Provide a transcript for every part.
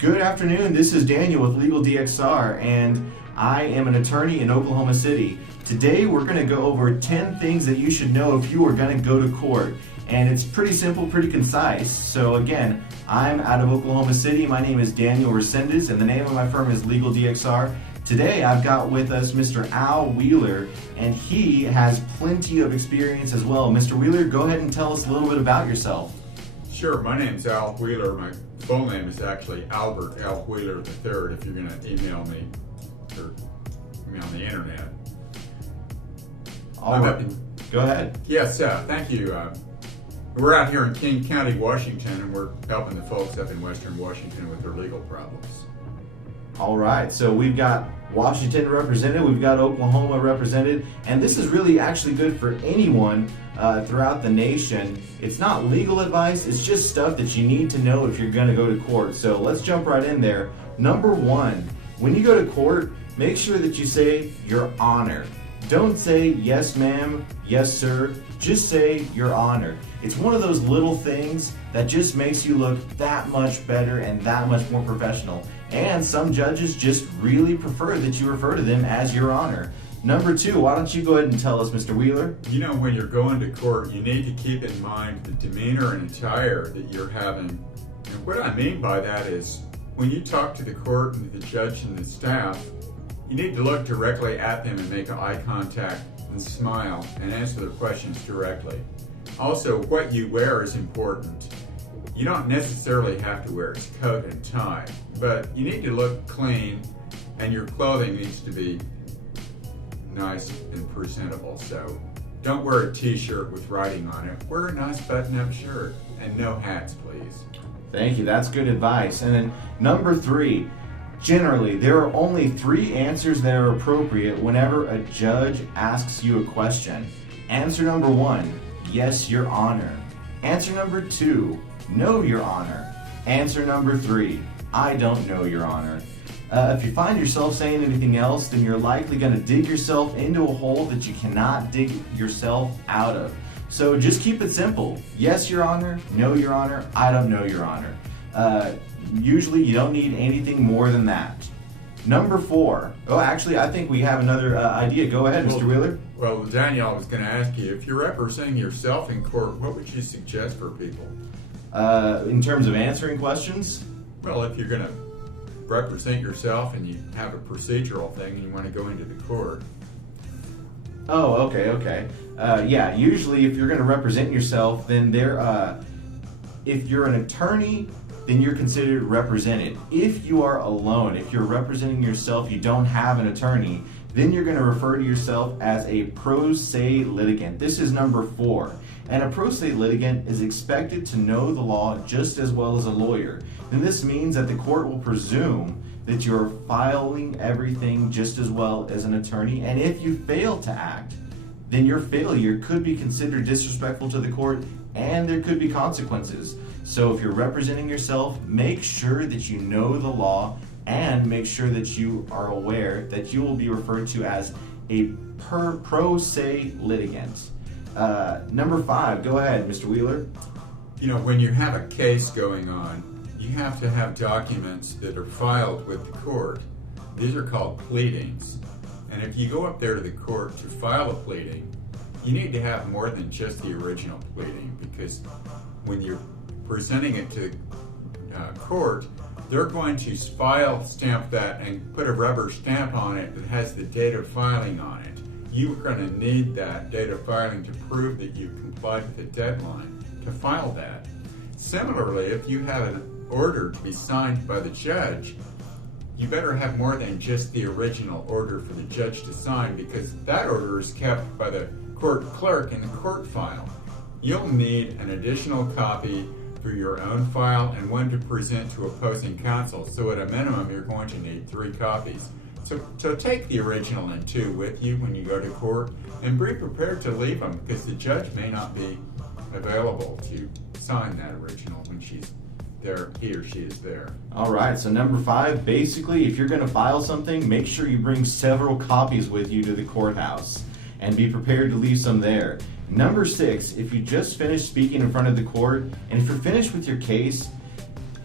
Good afternoon, this is Daniel with Legal DXR, and I am an attorney in Oklahoma City. Today we're going to go over 10 things that you should know if you are going to go to court. And it's pretty simple, pretty concise. So again, I'm out of Oklahoma City. My name is Daniel Resendez, and the name of my firm is Legal DXR. Today I've got with us Mr. Al Wheeler, and he has plenty of experience as well. Mr. Wheeler, go ahead and tell us a little bit about yourself. Sure, my name's Al Wheeler. My full name is actually Albert L. Wheeler III if you're going to email me or me on the internet. All right. Go ahead. Yes, thank you. We're out here in King County, Washington, and we're helping the folks up in Western Washington with their legal problems. All right, so we've got Washington represented, we've got Oklahoma represented, and this is really actually good for anyone throughout the nation. It's not legal advice, it's just stuff that you need to know if you're going to go to court. So let's jump right in there. Number one, when you go to court, make sure that you say your honor. Don't say yes ma'am, yes sir, just say your honor. It's one of those little things that just makes you look that much better and that much more professional. And some judges just really prefer that you refer to them as your honor. Number two, why don't you go ahead and tell us, Mr. Wheeler? You know, when you're going to court, you need to keep in mind the demeanor and attire that you're having. And what I mean by that is, when you talk to the court and the judge and the staff, you need to look directly at them and make eye contact and smile and answer their questions directly. Also, what you wear is important. You don't necessarily have to wear a coat and tie, but you need to look clean, and your clothing needs to be nice and presentable. So don't wear a t-shirt with writing on it. Wear a nice button-up shirt, and no hats, please. Thank you, that's good advice. And then number three, generally, there are only three answers that are appropriate whenever a judge asks you a question. Answer number one, yes, your honor. Answer number two, no, your honor. Answer number three, I don't know, your honor. If you find yourself saying anything else, then you're likely going to dig yourself into a hole that you cannot dig yourself out of. So just keep it simple. Yes, your honor. No, your honor. I don't know, your honor. Usually you don't need anything more than that. Number four. Oh, actually, I think we have another idea. Go ahead, Mr. Wheeler. Well, Daniel, I was going to ask you, if you're representing yourself in court, what would you suggest for people? In terms of answering questions? Well, if you're going to represent yourself and you have a procedural thing and you want to go into the court. Oh, okay. Yeah, usually if you're going to represent yourself, then if you're an attorney, then you're considered represented. If you are alone, if you're representing yourself, you don't have an attorney, then you're going to refer to yourself as a pro se litigant. This is number four. And a pro se litigant is expected to know the law just as well as a lawyer. And this means that the court will presume that you're filing everything just as well as an attorney. And if you fail to act, then your failure could be considered disrespectful to the court and there could be consequences. So if you're representing yourself, make sure that you know the law and make sure that you are aware that you will be referred to as a pro se litigant. Number five, go ahead, Mr. Wheeler. You know, when you have a case going on, you have to have documents that are filed with the court. These are called pleadings. And if you go up there to the court to file a pleading, you need to have more than just the original pleading, because when you're presenting it to court, they're going to stamp that and put a rubber stamp on it that has the date of filing on it. You're going to need that date of filing to prove that you complied with the deadline to file that. Similarly, if you have an order to be signed by the judge, you better have more than just the original order for the judge to sign, because that order is kept by the court clerk in the court file. You'll need an additional copy for your own file and one to present to opposing counsel. So at a minimum, you're going to need 3 copies. So take the original and 2 with you when you go to court, and be prepared to leave them, because the judge may not be available to sign that original when she's there, he or she is there. All right, so number 5, basically, if you're going to file something, make sure you bring several copies with you to the courthouse and be prepared to leave some there. Number 6, if you just finished speaking in front of the court, and if you're finished with your case,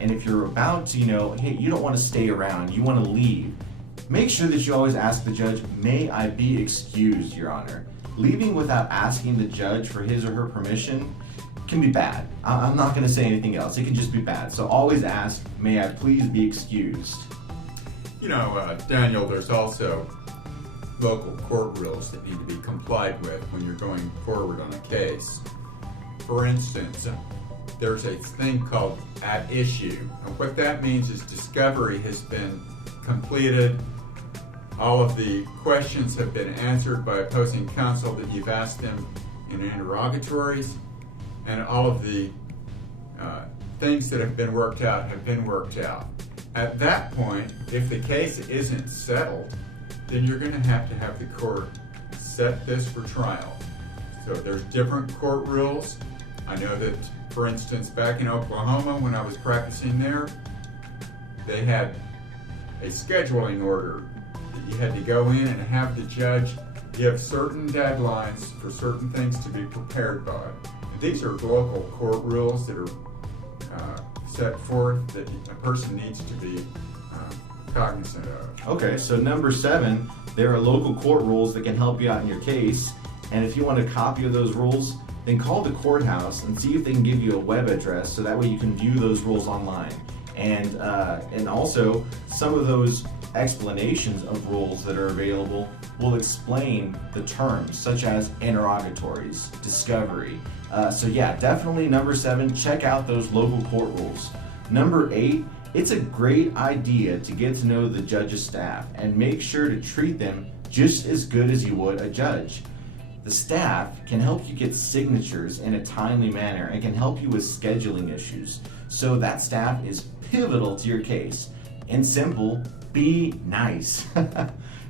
and if you're about to, hey, you don't want to stay around, you want to leave, make sure that you always ask the judge, may I be excused, Your Honor? Leaving without asking the judge for his or her permission can be bad. I'm not going to say anything else. It can just be bad. So always ask, may I please be excused? Daniel, there's also local court rules that need to be complied with when you're going forward on a case. For instance, there's a thing called at issue. And what that means is discovery has been completed. All of the questions have been answered by opposing counsel that you've asked them in interrogatories, and all of the things that have been worked out have been worked out. At that point, if the case isn't settled, then you're going to have the court set this for trial. So there's different court rules. I know that, for instance, back in Oklahoma when I was practicing there, they had a scheduling order that you had to go in and have the judge give certain deadlines for certain things to be prepared by. And these are local court rules that are set forth that a person needs to be cognizant of. Okay, so number 7, there are local court rules that can help you out in your case. And if you want a copy of those rules, then call the courthouse and see if they can give you a web address so that way you can view those rules online. And also, some of those explanations of rules that are available will explain the terms, such as interrogatories, discovery. So yeah, definitely number 7, check out those local court rules. Number 8, it's a great idea to get to know the judge's staff and make sure to treat them just as good as you would a judge. The staff can help you get signatures in a timely manner and can help you with scheduling issues. So that staff is pivotal to your case. In simple, be nice.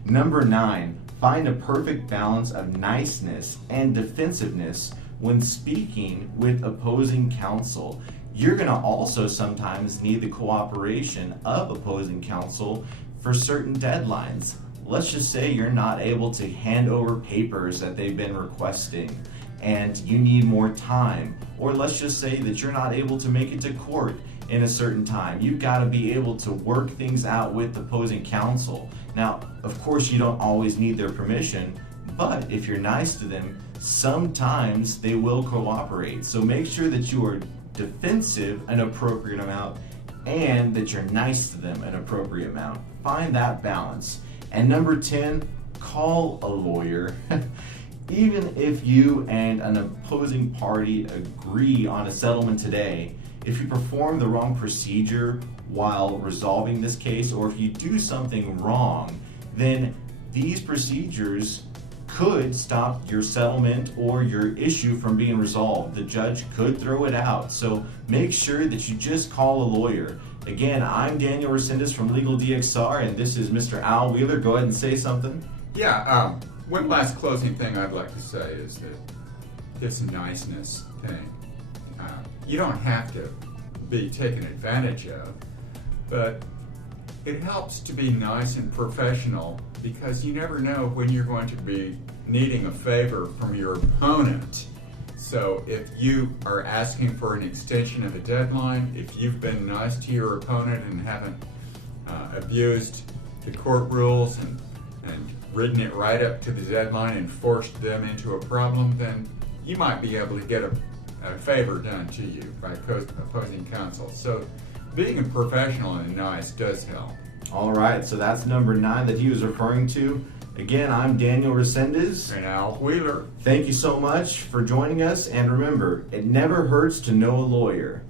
Number 9, find a perfect balance of niceness and defensiveness when speaking with opposing counsel. You're going to also sometimes need the cooperation of opposing counsel for certain deadlines. Let's just say you're not able to hand over papers that they've been requesting and you need more time. Or let's just say that you're not able to make it to court in a certain time. You've got to be able to work things out with opposing counsel. Now, of course, you don't always need their permission, but if you're nice to them, sometimes they will cooperate. So make sure that you are defensive an appropriate amount and that you're nice to them an appropriate amount. Find that balance. And number 10, call a lawyer. Even if you and an opposing party agree on a settlement today, if you perform the wrong procedure while resolving this case, or if you do something wrong, then these procedures could stop your settlement or your issue from being resolved. The judge could throw it out. So make sure that you just call a lawyer. Again, I'm Daniel Resendez from Legal DXR, and this is Mr. Al Wheeler. Go ahead and say something. Yeah, one last closing thing I'd like to say is that this niceness thing, you don't have to be taken advantage of, but it helps to be nice and professional because you never know when you're going to be needing a favor from your opponent. So if you are asking for an extension of a deadline, if you've been nice to your opponent and haven't abused the court rules and ridden it right up to the deadline and forced them into a problem, then you might be able to get a favor done to you by opposing counsel. So being a professional and nice does help. All right, so that's number 9 that he was referring to. Again, I'm Daniel Resendez. And Al Wheeler. Thank you so much for joining us, and remember, it never hurts to know a lawyer.